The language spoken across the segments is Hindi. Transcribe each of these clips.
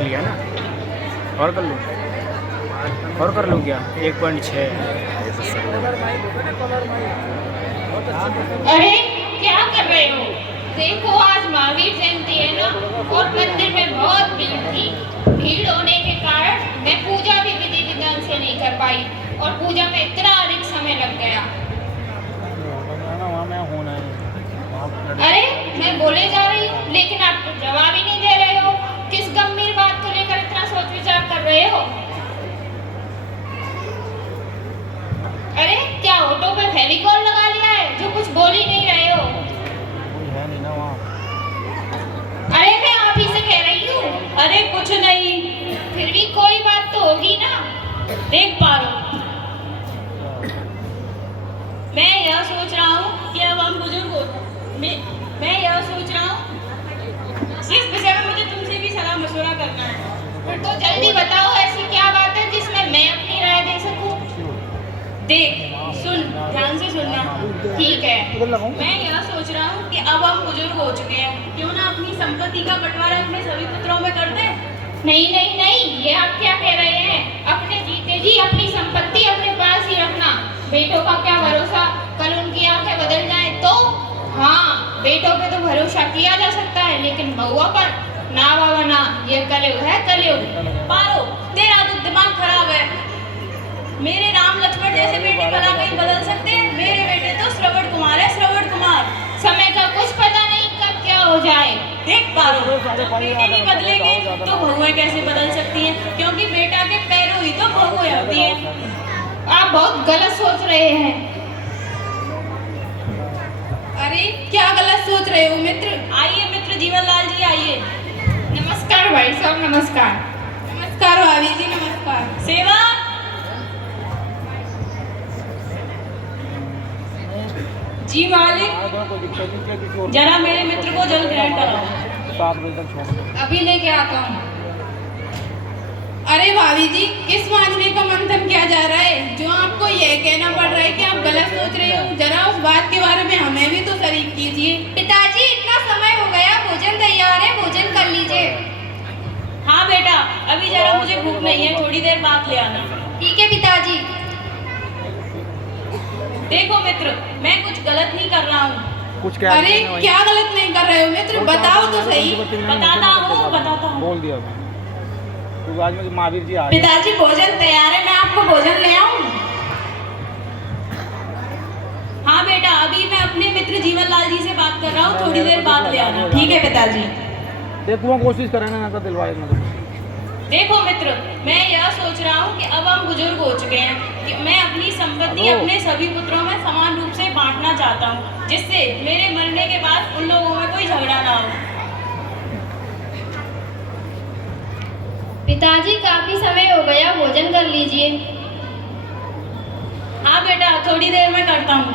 कर लिया ना, और कर लूँ, और कर लूँ क्या? 1.6। अरे क्या कर रहे हो? देखो आज महावीर जयंती है ना, और मंदिर में बहुत भीड़ थी। भीड़ होने के कारण मैं पूजा भी विधि विधान से नहीं कर पाई, और पूजा में इतना अधिक समय लग गया। अरे मैं बोले जा रही हूँ, लेकिन आप तो जवाब ही नहीं दे रहे हो। किस गंभीर बात को लेकर इतना सोच विचार कर रहे हो? अरे क्या ऑटो पे फेविकॉल लगा लिया है जो कुछ बोल ही नहीं रहे हो? है नहीं ना वहाँ। अरे मैं आप ही से कह रही हूँ। अरे कुछ नहीं, फिर भी कोई बात तो होगी ना। देख पा रहा हूँ। मैं यह सोच रहा हूँ कि अब हम बुजुर्ग हो, मैं यह सोच रहा हूँ इस विषय में मुझे तुमसे भी सलाह मशवरा करना है। फिर तो जल्दी बताओ, ऐसी क्या बात है जिसमें मैं अपनी राय दे सकूं? देख, सुन, ध्यान से सुनना। ठीक है। मैं यह सोच रहा हूँ कि अब हम बुजुर्ग हो चुके हैं, क्यों ना अपनी संपत्ति का बंटवारा अपने सभी पुत्रों में कर दें। नहीं नहीं नहीं, ये आप क्या कह रहे हैं? अपने जीते जी अपनी संपत्ति अपने पास ही रखना। बेटों का क्या भरोसा, कल उनकी आंखें बदल जाए तो? हाँ, बेटों पे तो भरोसा किया जा सकता है, लेकिन बहुआ पर ना बाबा ना। ये कलयुग है, कलयुग। पारो, तेरा तो दिमाग खराब है। मेरे राम लक्ष्मण जैसे बेटे भला कहीं बदल सकते हैं? मेरे बेटे तो श्रवण कुमार है, श्रवण कुमार। समय का कुछ पता नहीं कब क्या हो जाए। देख पारो, जब बेटे नहीं बदलेंगे तो बहुएं कैसे बदल सकती हैं? क्योंकि बेटा के पैरों ही तो बहुएं होती हैं। आप बहुत गलत सोच रहे हैं। अरे क्या गलत सोच रहे हो मित्र? आइए मित्र जीवनलाल जी, आइए। नमस्कार भाई साहब, नमस्कार। नमस्कार भाभी जी, नमस्कार। सेवा। जी मालिक, जरा मेरे मित्र को जल ग्रहण कराओ। 7 बजे तक छोड़ दो। अभी लेके आता हूँ। अरे भाभी जी, किस माजरे का मंथन किया जा रहा है जो आपको यह कहना पड़ रहा है कि आप गलत सोच रहे हो? जरा उस बात के बारे में हमें भी तो शरीक कीजिए। पिताजी, इतना समय हो गया, भोजन तैयार है, भोजन कर लीजिए। हाँ बेटा, अभी जरा मुझे भूख नहीं है, थोड़ी देर बाद ले आना। ठीक है पिताजी। देखो मित्र, मैं कुछ गलत नहीं कर रहा हूँ। कुछ क्या? अरे क्या गलत नहीं कर रहे हो मित्र, बताओ तो सही। बताता हूँ। बोल दिया तो आज में महावीर जी आए। पिताजी भोजन तैयार है, मैं आपको भोजन ले आऊं? हाँ बेटा, अभी मैं अपने मित्र जीवनलाल जी से बात कर रहा हूँ, थोड़ी देर बाद ले आना। ठीक है पिताजी। देखो कोशिश करें ना दिलवाए ना। देखो मित्र, मैं यह सोच रहा हूँ कि अब हम बुजुर्ग हो चुके हैं, कि मैं अपनी संपत्ति अपने सभी पुत्रों में समान रूप से बांटना चाहता हूँ, जिससे मेरे मरने के बाद उन लोगों में कोई झगड़ा ना हो। पिताजी, काफी समय हो गया, भोजन कर लीजिए। हाँ बेटा, थोड़ी देर में करता हूँ।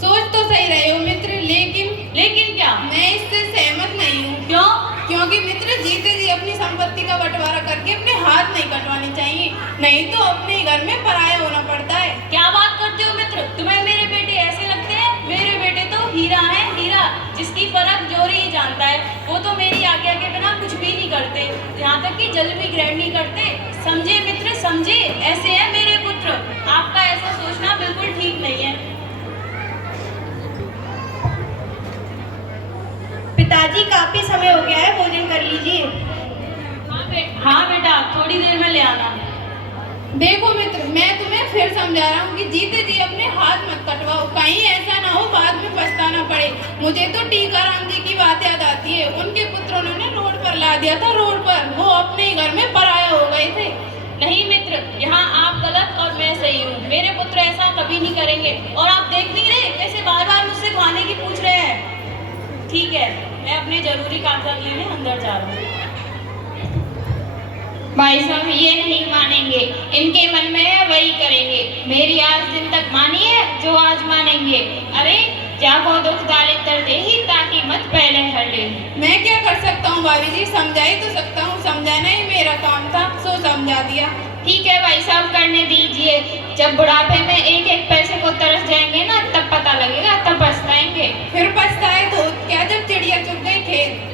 सोच तो सही रहे हो मित्र, लेकिन क्या? मैं इससे सहमत नहीं हूँ। क्यों? क्योंकि मित्र जीते जी अपनी संपत्ति का बंटवारा करके अपने हाथ नहीं कटवाने चाहिए, नहीं तो अपने घर में पराया होना पड़ता है। क्या बात करते हो मित्र? तुम्हें मेरे बेटे ऐसे लगते हैं? मेरे बेटे तो हीरा है, हीरा, जिसकी परख जोरी ही जानता है। वो तो मेरी आज्ञा के बिना कुछ भी नहीं करते, यहाँ तक कि जल भी ग्रहण नहीं करते। समझे मित्र, समझे? ऐसे है मेरे पुत्र। आपका ऐसा सोचना बिल्कुल ठीक नहीं है। पिताजी, काफी समय हो गया है, भोजन कर लीजिए। हाँ बेटा, थोड़ी देर में ले आना। देखो मित्र, मैं तुम्हें फिर समझा रहा हूँ कि जीते जी अपने हाथ मत कटवाओ, कहीं ऐसा ना हो बाद में पछताना पड़े। मुझे तो टीकाराम जी की बात याद आती है, उनके पुत्रों ने रोड पर ला दिया था, रोड पर। वो अपने ही घर में पराया हो गए थे। नहीं मित्र, यहाँ आप गलत और मैं सही हूँ। मेरे पुत्र ऐसा कभी नहीं करेंगे, और आप देख नहीं रहे कैसे बार बार मुझसे खाने की पूछ रहे हैं। ठीक है, मैं अपने जरूरी कागजात लेने अंदर जा रहा हूँ। भाई साहब, ये नहीं मानेंगे, इनके मन में है वही करेंगे। मेरी आज दिन तक मानी है जो आज मानेंगे। अरे जाको दुख डाले तर दे ही, ताकि मत पहले हर ले। मैं क्या कर सकता हूँ भाभी जी, समझा ही तो सकता हूँ, समझाना ही मेरा काम था, सो समझा दिया। ठीक है भाई साहब, करने दीजिए। जब बुढ़ापे में एक एक पैसे को तरस जाएंगे ना, तब पता लगेगा, तब पछताएंगे। फिर पछताए तो क्या, जब चिड़िया चुग गई खेत।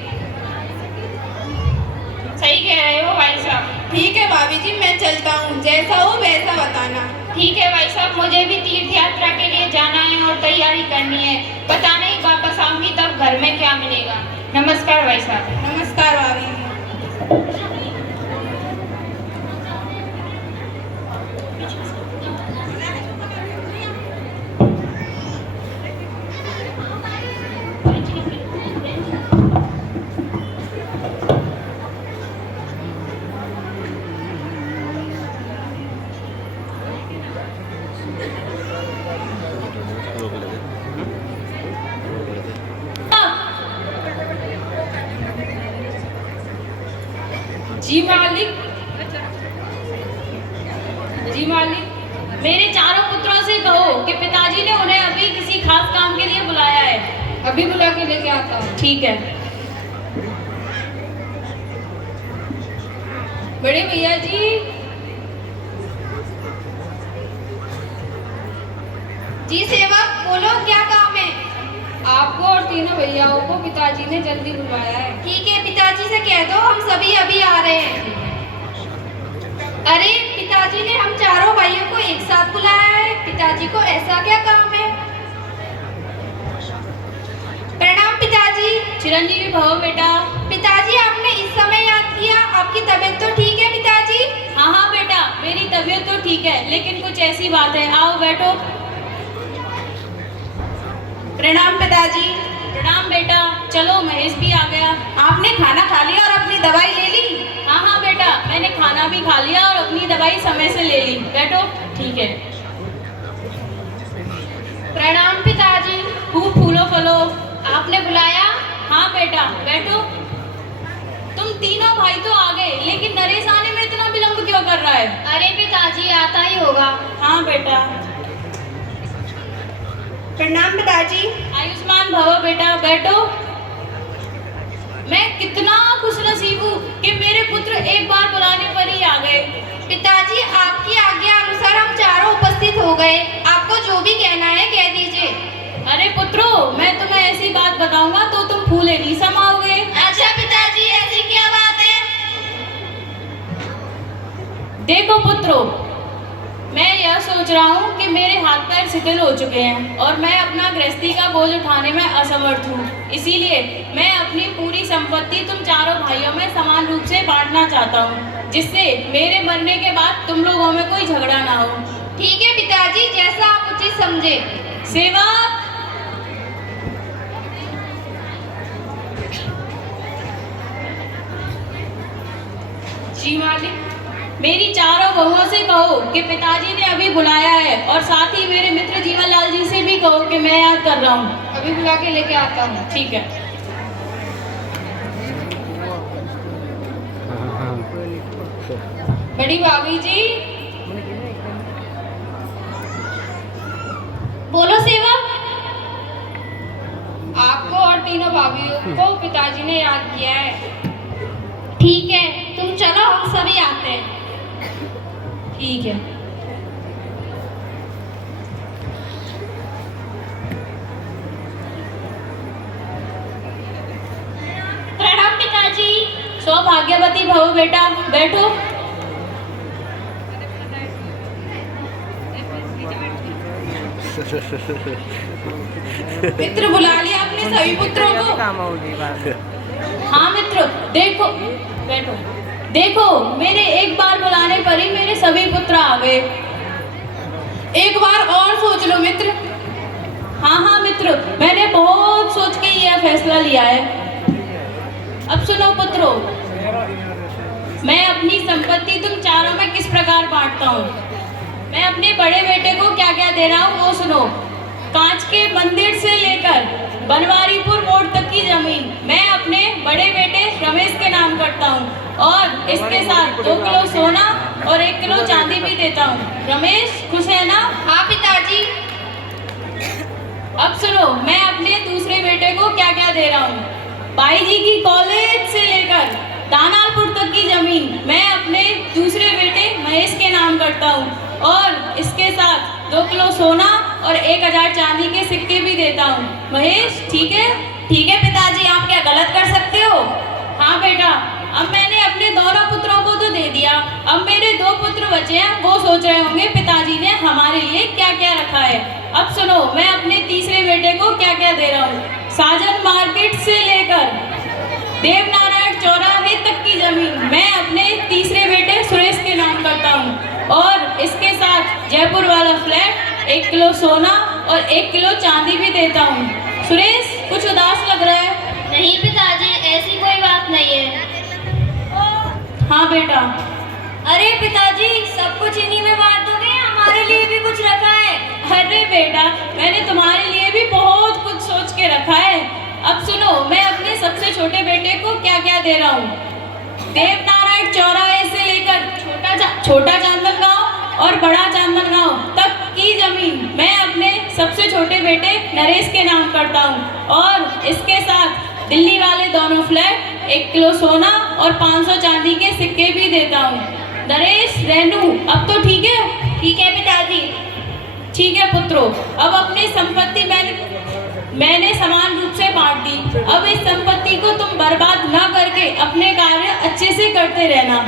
तैयारी करनी है, पता नहीं वापस आऊंगी तब घर में क्या मिलेगा। नमस्कार भाई साहब। नमस्कार भाभी। जी मालिक। जी मालिक, मेरे चारों पुत्रों से कहो कि पिताजी ने उन्हें अभी किसी खास काम के लिए बुलाया है। अभी बुला के लेके आता हूँ। ठीक है। बड़े भैया जी, जी सेवक बोलो क्या काम है? आपको और तीनों भैयाओं को पिताजी ने जल्दी बुलवाया है। ठीक है, पिताजी से कह दो हम सभी अभी आ रहे हैं। अरे पिताजी ने हम चारों भाइयों को एक साथ बुलाया है, पिताजी को ऐसा क्या काम है? प्रणाम पिताजी। चिरंजीवी भव बेटा। पिताजी आपने इस समय याद किया, आपकी तबीयत तो ठीक है पिताजी? हाँ हाँ बेटा, मेरी तबीयत तो ठीक है, लेकिन कुछ ऐसी बात है। आओ बैठो। प्रणाम पिताजी। प्रणाम बेटा। चलो महेश भी आ गया। आपने खाना खा लिया और अपनी दवाई ले ली? हाँ हाँ बेटा, मैंने खाना भी खा लिया और अपनी दवाई समय से ले ली। बैठो। ठीक है। प्रणाम पिताजी। खूब फूलो फलो। आपने बुलाया? हाँ बेटा, बैठो। तुम तीनों भाई तो आ गए, लेकिन नरेश आने में इतना विलंब क्यों कर रहा है? अरे पिताजी आता ही होगा। हाँ बेटा। प्रणाम पिताजी। आयुष्मान भव बेटा, बैठो। मैं कितना खुश नसीब हूँ कि मेरे पुत्र एक बार बुलाने पर ही आ गए। पिताजी आपकी आज्ञा अनुसार हम चारों उपस्थित हो गए, आपको जो भी कहना है कह दीजिए। अरे पुत्रो, मैं तुम्हें ऐसी बात बताऊंगा तो तुम फूले नहीं समाओगे। अच्छा पिताजी, ऐसी क्या बात है? देखो पुत्रो, मैं यह सोच रहा हूँ कि मेरे हाथ पैर शिथिल हो चुके हैं और मैं अपना गृहस्थी का बोझ उठाने में असमर्थ हूँ। इसीलिए मैं अपनी पूरी संपत्ति तुम चारों भाइयों में समान रूप से बांटना चाहता हूँ, जिससे मेरे मरने के बाद तुम लोगों में कोई झगड़ा ना हो। ठीक है पिताजी, जैसा आप उचित समझे। सेवक। जी मालिक। मेरी चारों बहुओं से कहो कि पिताजी ने अभी बुलाया है, और साथ ही मेरे मित्र जीवनलाल जी से भी कहो कि मैं याद कर रहा हूँ। अभी बुला के लेके आता हूँ। ठीक है। बड़ी भाभी जी। बोलो सेवक। आपको और तीनों भाभीयों को पिताजी ने याद किया है। ठीक है, तुम चलो, हम सभी आते हैं। ठीक है। प्रणाम पिताजी। सौभाग्यवती भव बेटा, बैठो। मित्र बुला लिया अपने सभी पुत्रों को? हाँ मित्र, देखो। बैठो। देखो, मेरे एक बार बुलाने पर ही मेरे सभी पुत्र आ गए। एक बार और सोच लो मित्र। हाँ हाँ मित्र, मैंने बहुत सोच के यह फैसला लिया है। अब सुनो पुत्रों, मैं अपनी संपत्ति तुम चारों में किस प्रकार बांटता हूँ। मैं अपने बड़े बेटे को क्या क्या दे रहा हूँ वो सुनो। कांच के मंदिर से लेकर बनवारीपुर मोड़ तक की जमीन मैं अपने बड़े बेटे रमेश के नाम करता हूँ, और इसके साथ 2 किलो सोना और 1 किलो चांदी भी देता हूँ। रमेश खुश है ना? हाँ पिताजी। अब सुनो, मैं अपने दूसरे बेटे को क्या क्या दे रहा हूँ। बाई जी की कॉलेज से लेकर दानालपुर तक की जमीन मैं अपने दूसरे बेटे महेश के नाम करता हूँ, और इसके साथ 2 किलो सोना और 1000 चांदी के सिक्के भी देता हूँ। महेश ठीक है? ठीक है पिताजी, आप क्या गलत कर सकते हो? हाँ बेटा, अब मैंने अपने दोनों पुत्रों को तो दे दिया, अब मेरे 2 पुत्र बचे हैं, वो सोच रहे होंगे पिताजी ने हमारे लिए क्या क्या रखा है। अब सुनो, मैं अपने तीसरे बेटे को क्या क्या दे रहा हूँ। साजन मार्केट से लेकर देवनारायण चौराहे तक की जमीन मैं अपने तीसरे बेटे सुरेश के नाम करता हूँ और इसके साथ जयपुर वाला फ्लैट, 1 किलो सोना और 1 किलो चांदी भी देता हूँ। सुरेश कुछ उदास लग रहा है। नहीं पिताजी, ऐसी कोई बात नहीं है। हाँ बेटा। अरे पिताजी, सब कुछ इन्हीं में बांट दोगे, हमारे लिए भी कुछ रखा है। अरे बेटा, मैंने तुम्हारे लिए भी बहुत कुछ सोच के रखा है। अब सुनो, मैं अपने सबसे छोटे बेटे को क्या क्या दे रहा हूँ। देवनारायण चौराहे से लेकर छोटा चांदन गांव और बड़ा चांदन गांव तक की जमीन मैं अपने सबसे छोटे बेटे नरेश के नाम करता हूँ और इसके साथ दिल्ली वाले दोनों फ्लैट, 1 किलो सोना और 500 चांदी के सिक्के भी देता हूँ। नरेश, रेनू, अब तो ठीक है? ठीक है पिताजी। ठीक है पुत्रों, अब अपनी संपत्ति मैंने समान रूप से बांट दी। अब इस संपत्ति को तुम बर्बाद ना करके अपने कार्य अच्छे से करते रहना।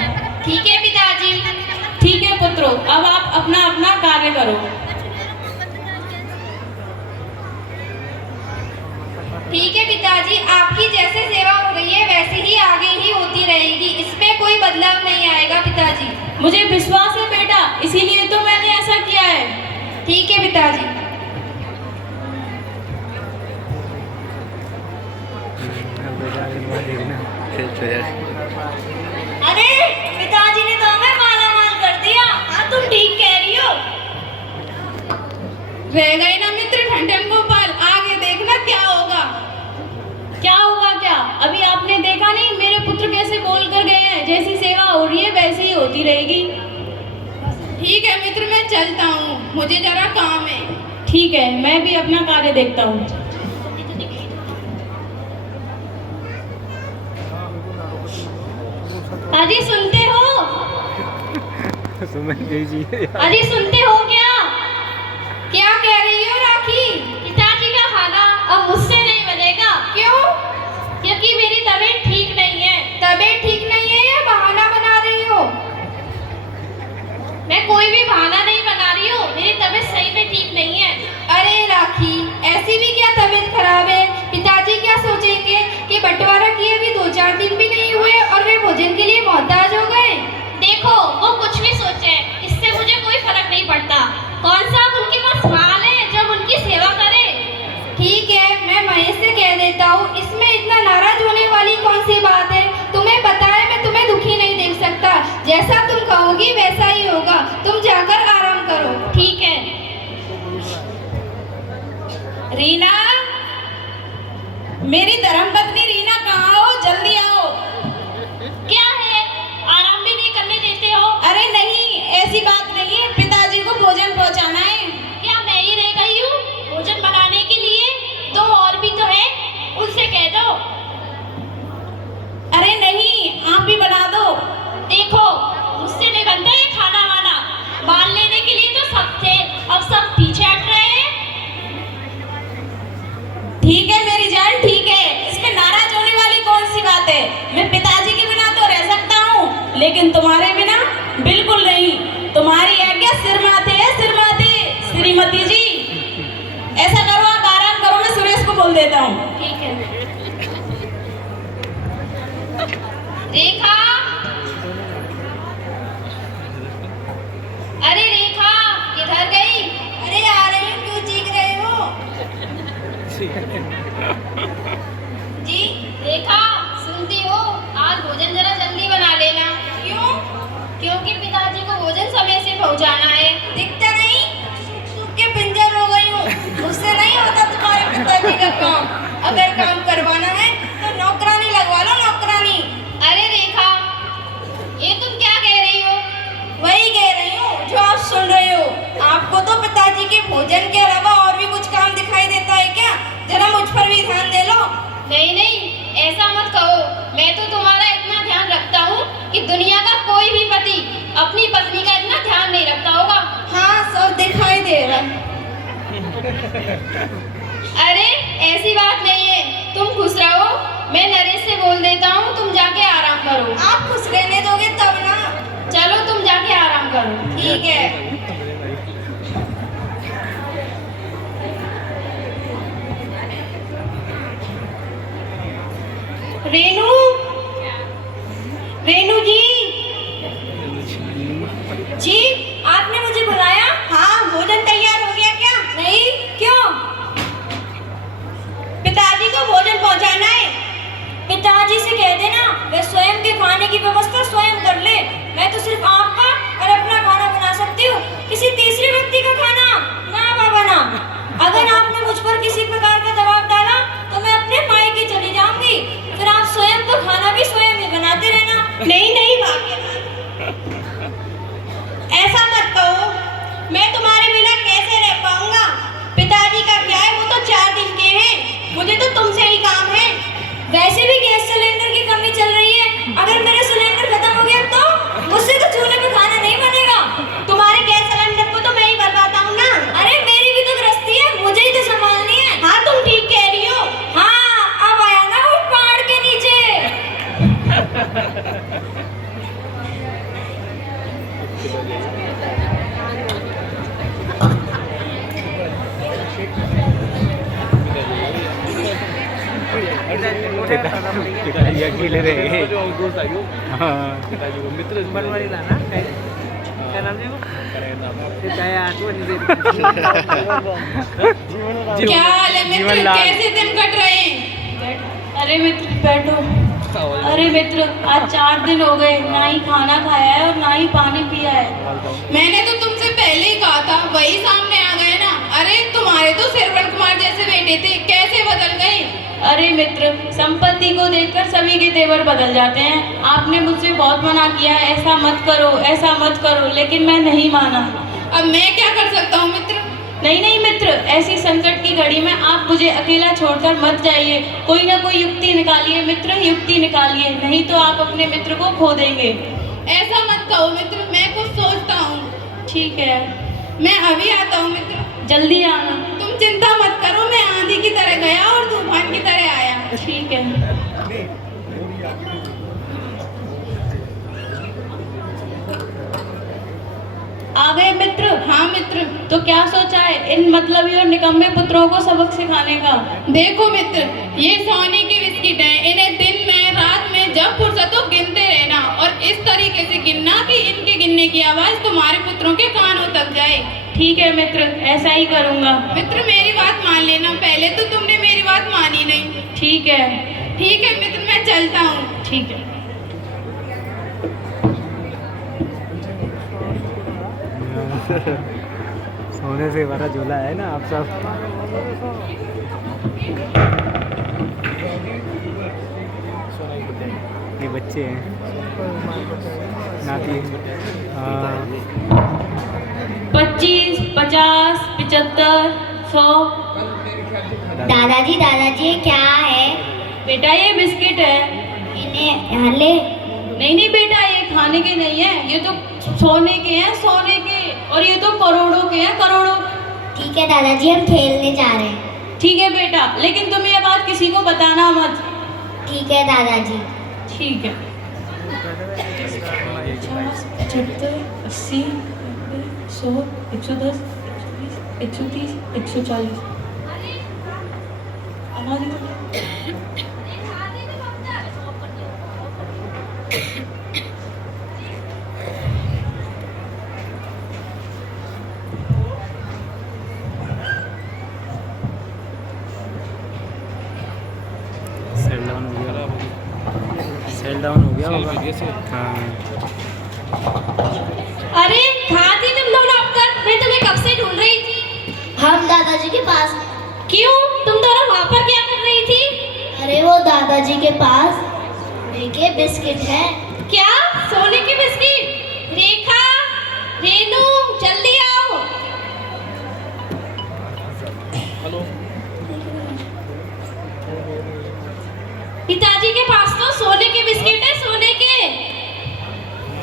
ठीक है पिताजी। ठीक है पुत्रों, अब आप अपना अपना कार्य करो। ठीक है पिताजी, आपकी जैसे सेवा हो रही है वैसे ही आगे ही होती रहेगी, इसमें कोई बदलाव नहीं आएगा पिताजी। मुझे विश्वास है बेटा, इसीलिए तो मैंने ऐसा किया है। ठीक है पिताजी। अरे पिताजी ने तो हमें मालामाल कर दिया। हाँ, तुम ठीक कह रही हो। रह गए ना मित्र ठंडन गोपाल, आगे देखना क्या होगा। क्या होगा क्या? अभी आपने देखा नहीं मेरे पुत्र कैसे बोल कर गए हैं। जैसी सेवा हो रही है वैसे ही होती रहेगी। ठीक है मित्र, मैं चलता हूँ, मुझे जरा काम है। ठीक है, मैं भी अपना कार्य देखता हूँ। अजी सुनते हो? अजी सुनते हो क्या? क्या कह रही हो राखी? पिताजी का खाना अब मुझसे नहीं बनेगा। क्यों? क्योंकि मेरी तबीयत ठीक नहीं है। तबीयत ठीक नहीं है या बहाना बना रही हो? मैं कोई भी बहाना नहीं बना रही हूँ, मेरी तबीयत सही में ठीक नहीं है। अरे राखी, ऐसी भी क्या तबीयत खराब है? पिताजी क्या सोचेंगे कि बंटवारा किए अभी 2-4 दिन भी नहीं हुए और वे भोजन के लिए मोहताज हो गए। देखो, वो कुछ भी सोचे, इससे मुझे कोई फर्क नहीं पड़ता। कौन सा उनके पास माल है जब उनकी सेवा करे। ठीक है, मैं महेश से कह देता हूँ, इसमें इतना नाराज होने वाली कौन सी बात है? तुम्हें पता है मैं तुम्हें दुखी नहीं देख सकता, जैसा तुम कहोगी वैसा ही होगा। तुम जाकर आराम करो। ठीक है। रीना, मेरी धर्मपत्नी रीना कहाँ हो? जल्दी आओ। क्या है, आराम भी नहीं करने देते हो? अरे नहीं, ऐसी बात नहीं है, पिताजी को भोजन पहुँचाना है। क्या मैं ही रह गई हूँ भोजन बनाने के लिए? तो और भी तो है, उनसे कह दो। अरे नहीं, आप भी बना दो। देखो, मुझसे नहीं बनता ये खाना वाना। मान लेने के लिए तो सब थे, अब सब पीछे हट रहे हैं। ठीक है मेरी जान, ठीक है, इसमें नाराज होने वाली कौन सी बात है? मैं पिताजी के बिना तो रह सकता हूँ, लेकिन तुम्हारे बिना बिल्कुल नहीं। तुम्हारी आज्ञा सिर माथे है, सिर माथे। श्रीमती जी, ऐसा करो, आप आराम करो, मैं सुरेश को बोल देता हूँ। ठीक है। रेखा, अरे रेखा, किधर गई? अरे आ रही हूँ, क्यों चीख रहे हो? जी रेखा, सुनती हो? आज भोजन जरा जल्दी बना लेना। क्यों? क्योंकि पिताजी को भोजन समय से पहुंचाना है। दिखता नहीं, सूख के पिंजर हो गई हूँ, मुझसे नहीं होता तुम्हारे पिताजी का काम। अगर काम करवाना है तो नौकरानी लगवा लो, नौकरानी। अरे रेखा, ये तुम क्या कह रही हो? वही कह रही हूँ जो आप सुन रहे हो। आपको तो पिताजी के भोजन के अलावा और भी कुछ काम दिखाई देता है क्या? जरा मुझ पर भी ध्यान दे लो। नहीं नहीं, ऐसा मत कहो। मैं तो तुम्हारा इतना ध्यान रखता हूँ कि दुनिया का कोई भी पति अपनी पत्नी का इतना ध्यान नहीं रखता होगा। हाँ, सब दिखाई दे रहा है। अरे ऐसी बात नहीं है, तुम खुश रहो। मैं नरेश से बोल देता हूँ, तुम जाके आराम करो। आप खुश रहने दोगे तब ना। चलो तुम जाके आराम करो। ठीक है। रेनू, रेनू जी, जी आपने मुझे बुलाया? हाँ, भोजन तैयार हो गया क्या? नहीं, क्यों? पिताजी को भोजन पहुंचाना है। पिताजी से कह देना वे स्वयं के खाने की व्यवस्था स्वयं कर ले। मैं तो सिर्फ आपका और अपना खाना बना सकती हूँ, किसी तीसरे व्यक्ति का खाना ना बाबा ना। अगर आपने मुझ पर किसी प्रकार का दबाव डाला तो मैं अपने मायके चली जाऊंगी, फिर आप स्वयं तो खाना भी स्वयं ही बनाते रहना। नहीं नहीं भाग्य, ऐसा मत कहो, मैं तुम्हारे बिना कैसे रह पाऊंगा? पिताजी का क्या है, वो तो 4 दिन के हैं, मुझे तो तुमसे ही काम है। वैसे भी गैस सिलेंडर की कमी चल रही है, अगर मेरा सिलेंडर खत्म हो गया तो मुझसे तो चूल्हे पे खाना नहीं बनेगा। तुम्हारे गैस सिलेंडर को तो मैं ही भरवाता हूँ ना। अरे मेरी भी तो गृहस्थी है, मुझे ही तो संभालनी है। हाँ तुम ठीक कह रही हो। हाँ अब आया ना वो पहाड़ के नीचे। पिताजी अकेले रहे। हाँ। मित्र बनवारी लाना क्या नाम है वो? क्या हाल है मित्र, कैसे दिन कट रहे हैं? अरे मित्र बैठो। अरे मित्र आज 4 दिन हो गए, ना ही खाना खाया है और ना ही पानी पिया है। मैंने तो तुमसे पहले ही कहा था, वही सामने आ गए ना। अरे तुम्हारे तो श्रवण कुमार जैसे बेटे थे, कैसे बदल गए? अरे मित्र संपत्ति को देखकर सभी के तेवर बदल जाते हैं। आपने मुझसे बहुत मना किया है, ऐसा मत करो ऐसा मत करो, लेकिन मैं नहीं माना। अब मैं क्या कर सकता हूँ मित्र? नहीं नहीं मित्र, ऐसी संकट की घड़ी में आप मुझे अकेला छोड़कर मत जाइए। कोई ना कोई युक्ति निकालिए मित्र, युक्ति निकालिए, नहीं तो आप अपने मित्र को खो देंगे। ऐसा मत कहो मित्र, मैं कुछ सोचता हूँ। ठीक है, मैं अभी आता हूँ मित्र, जल्दी आना। तुम चिंता मत करो, मैं आंधी की तरह गया और तूफान की तरह आया। ठीक है। आ गए मित्र? हाँ मित्र। तो क्या सोचा है इन मतलबी और निकम्मे पुत्रों को सबक सिखाने का? देखो मित्र, ये सोने की बिस्किट है, इन्हें दिन में रात में जब फुर्सत हो गिनते रहना, और इस तरीके से गिनना कि इनके गिनने की आवाज तुम्हारे पुत्रों के कानों तक जाए। ठीक है मित्र, ऐसा ही करूँगा। मित्र मेरी बात मान लेना, पहले तो तुमने मेरी बात मानी नहीं। ठीक है। ठीक है मित्र, मैं चलता हूँ। ठीक है। सोने से बड़ा झूला है ना आप सब। ये बच्चे हैं, नाती हैं। 25, 50, 75, 100। दादाजी दादाजी क्या है? बेटा ये बिस्किट है। इन्हें यहाँ ले। नहीं नहीं बेटा, ये खाने के नहीं है, ये तो सोने के हैं, सोने के, और ये तो करोड़ों के हैं, करोड़ों। ठीक है दादाजी, हम खेलने जा रहे हैं। ठीक है बेटा, लेकिन तुम ये बात किसी को बताना मत। ठीक है दादाजी। ठीक है। 50, 75, 80, 100, 110, 120, 130, 140। सेल डाउन हो गया होगा। हाँ। अरे कहाँ थी तुम दोनों अब तक? मैं तुम्हें कब से ढूंढ रही थी। हम दादाजी के पास। क्यों, तुम दोनों वहाँ पर क्या कर रही थी? अरे वो दादाजी के पास देखिए बिस्किट है। क्या सोने की बिस्किट? रेखा, रेनू जल्दी आओ। पिताजी के पास तो सोने के बिस्किट है, सोने के।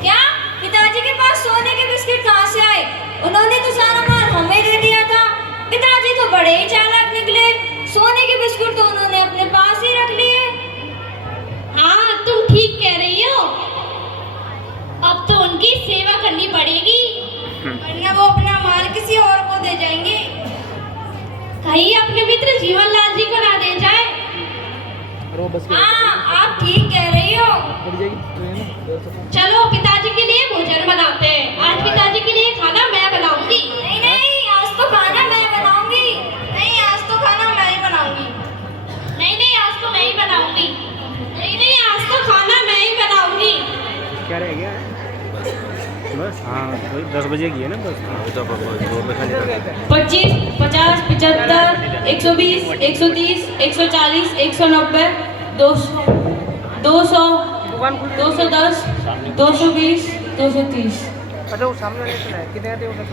क्या पिताजी के पास सोने के बिस्किट कहाँ से आए? उन्होंने तो सारा माल हमें दे दिया था। पिताजी तो बड़े ही चालाक निकले, सोने के बिस्कुट तो उन्होंने अपने पास ही रख लिए। हाँ तुम ठीक कह रही हो, अब तो उनकी सेवा करनी पड़ेगी, वरना वो अपना माल किसी और को दे जाएंगे। कहीं अपने मित्र जीवनलाल जी को ना दे जाए। हाँ आप ठीक कह रही हो। चलो पिताजी के लिए भोजन बनाते हैं। आज पिताजी के लिए खाना मैं बनाऊंगी। नहीं नहीं आज तो खाना मैं बनाऊंगी। नहीं आज तो खाना मैं ही बनाऊंगी। नहीं नहीं आज तो मैं ही बनाऊंगी। नहीं नहीं आज तो खाना मैं ही बनाऊंगी। क्या रह गया बस? हाँ 10 बजे की है ना बस। हाँ तो 25, 50, 75, 120, 130, 140, 190, 200, 200, 210, 220, 230, अच्छा वो सामने वाले सुना है कितने आते हैं उन्हें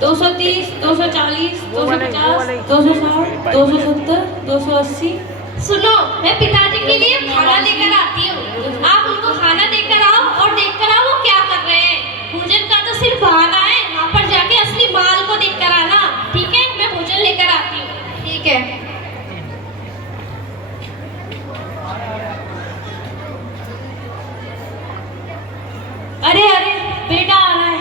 230, 240, 250, 260, 270, 280। सुनो मैं पिताजी के लिए खाना लेकर आती हूँ। आप उनको खाना देकर आओ और देखकर आओ वो क्या कर रहे हैं। भोजन का तो सिर्फ बहाना है, वहाँ पर जाके असली माल को देखकर आना। ठीक है मैं भोजन लेकर आती हूँ। ठीक है। अरे अरे बेटा आ रहा है।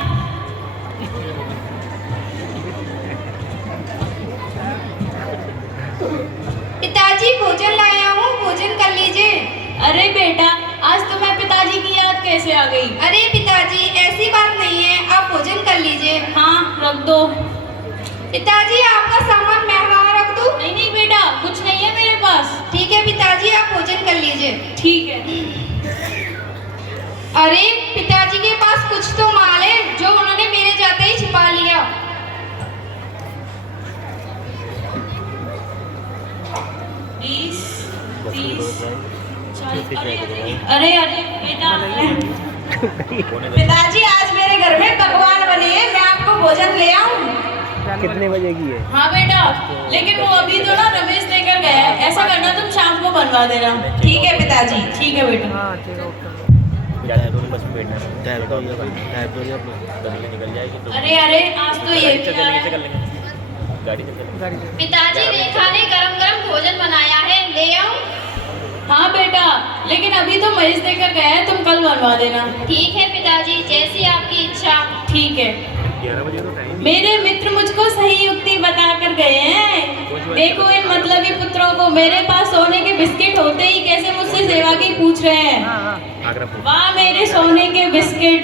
पिताजी भोजन लाया हूँ, भोजन कर लीजिए। अरे बेटा आज तुम्हें पिताजी की याद कैसे आ गई? अरे पिताजी ऐसी बात नहीं है, आप भोजन कर लीजिए। हाँ रख दो। पिताजी आपका सामान मैं वहाँ रख दूँ? नहीं नहीं बेटा कुछ नहीं है मेरे पास। ठीक है पिताजी आप भोजन कर लीजिए। ठीक है। अरे पिताजी के पास कुछ तो माल है जो उन्होंने मेरे जाते ही छिपा लिया। 20, 30, 40। अरे अरे बेटा पिताजी आज मेरे घर में पकवान बने हैं, मैं आपको भोजन ले आऊं? कितने बजे की है? हाँ बेटा लेकिन वो अभी तो ना रमेश लेकर गया है। ऐसा करना तुम शाम को बनवा देना। ठीक है पिताजी। ठीक है बेटा। हाँ ठीक है ओके। अरे अरे आज तो ये भी आ रहा है। गाड़ी से पिताजी रेखा ने गरम गरम भोजन बनाया है, ले आऊं? हाँ बेटा लेकिन अभी तो महेश देकर गया है, तुम कल बनवा देना। ठीक है पिताजी जैसी आपकी इच्छा। ठीक है। 11 बजे तो टाइम। मेरे मित्र मुझको सही युक्ति बता कर गए हैं। देखो इन मतलबी पुत्रों को, मेरे पास सोने के बिस्किट होते ही कैसे मुझसे सेवा की पूछ रहे हैं। वाह मेरे सोने के बिस्किट।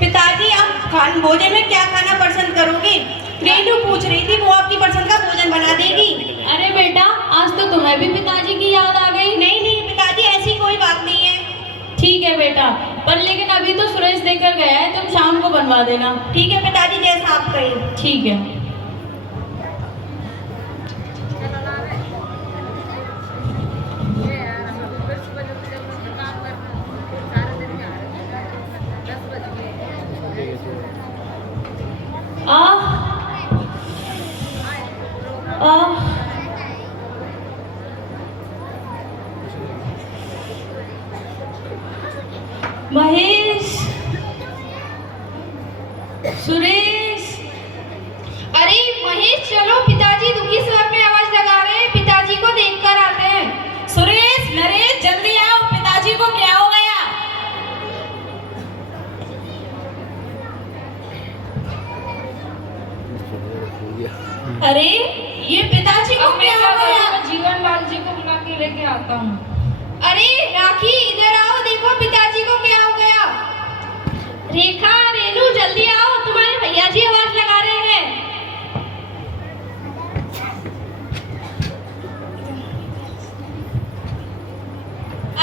पिताजी आप भोजन में क्या खाना पसंद करोगे? रेनू पूछ रही थी, वो आपकी पसंद का भोजन बना देगी। अरे बेटा आज तो तुम्हें भी पिताजी की याद आ गई। नहीं नहीं पिताजी ऐसी कोई बात नहीं है। ठीक है बेटा पर लेकिन अभी तो सुरेश देकर गया है, तुम शाम को बनवा देना। ठीक है पिताजी जैसा आप कहें। ठीक है। महेश, सुरेश। अरे महेश चलो, पिताजी दुखी स्वर में आवाज लगा रहे हैं, पिताजी को देखकर आते हैं। सुरेश नरेश जल्दी आओ, पिताजी को क्या हो गया? अरे ये पिताजी को क्या हो गया? जीवन लाल जी को बुला के लेके आता हूँ। अरे राखी इधर आओ, देखो पिताजी को क्या हो गया। रेखा रेनू जल्दी आओ, तुम्हारे भैया जी आवाज लगा रहे हैं।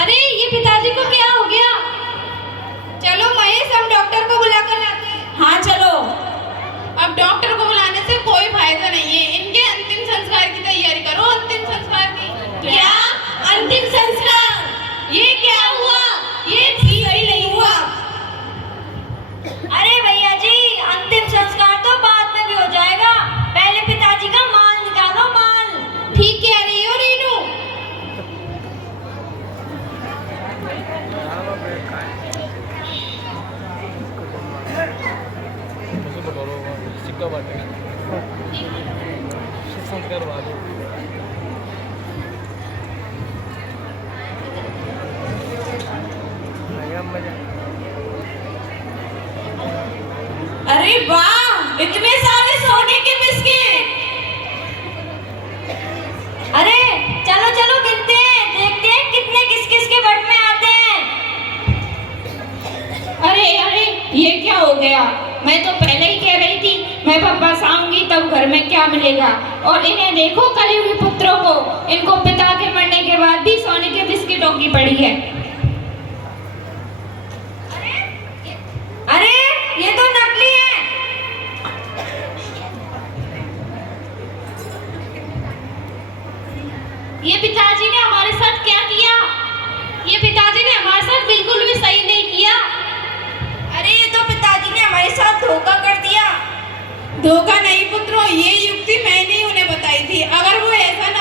अरे ये पिताजी को क्या हो गया? चलो महेश हम डॉक्टर को बुला कर लाते हैं। हाँ चलो। अब डॉक्टर को बुलाने से कोई फायदा नहीं है, इनके अंतिम संस्कार की तैयारी करो। अंतिम संस्कार की क्या? अंतिम संस्कार? ये क्या हुआ? ये ठीक ही नहीं हुआ। अरे भैया जी अंतिम संस्कार तो बाद में भी हो जाएगा, पहले पिताजी का माल निकालो, माल। ठीक कह रही हो रेनू। अरे वाह इतने सारे सोने के बिस्किट। अरे चलो चलो गिनते हैं, गया। मैं तो पहले ही कह रही थी मैं वापस आऊंगी तब घर में क्या मिलेगा। और इन्हें देखो कलयुगी पुत्रों को, इनको पिता के मरने के बाद भी सोने के बिस्किटों की पड़ी है। अरे ये तो नकली है। ये पिताजी ने हमारे साथ क्या किया? ये पिताजी ने हमारे साथ बिल्कुल भी सही नहीं किया। अरे ये तो पिताजी ने हमारे साथ धोखा कर दिया। धोखा नहीं पुत्रों, ये युक्ति मैंने उन्हें बताई थी। अगर वो ऐसा ना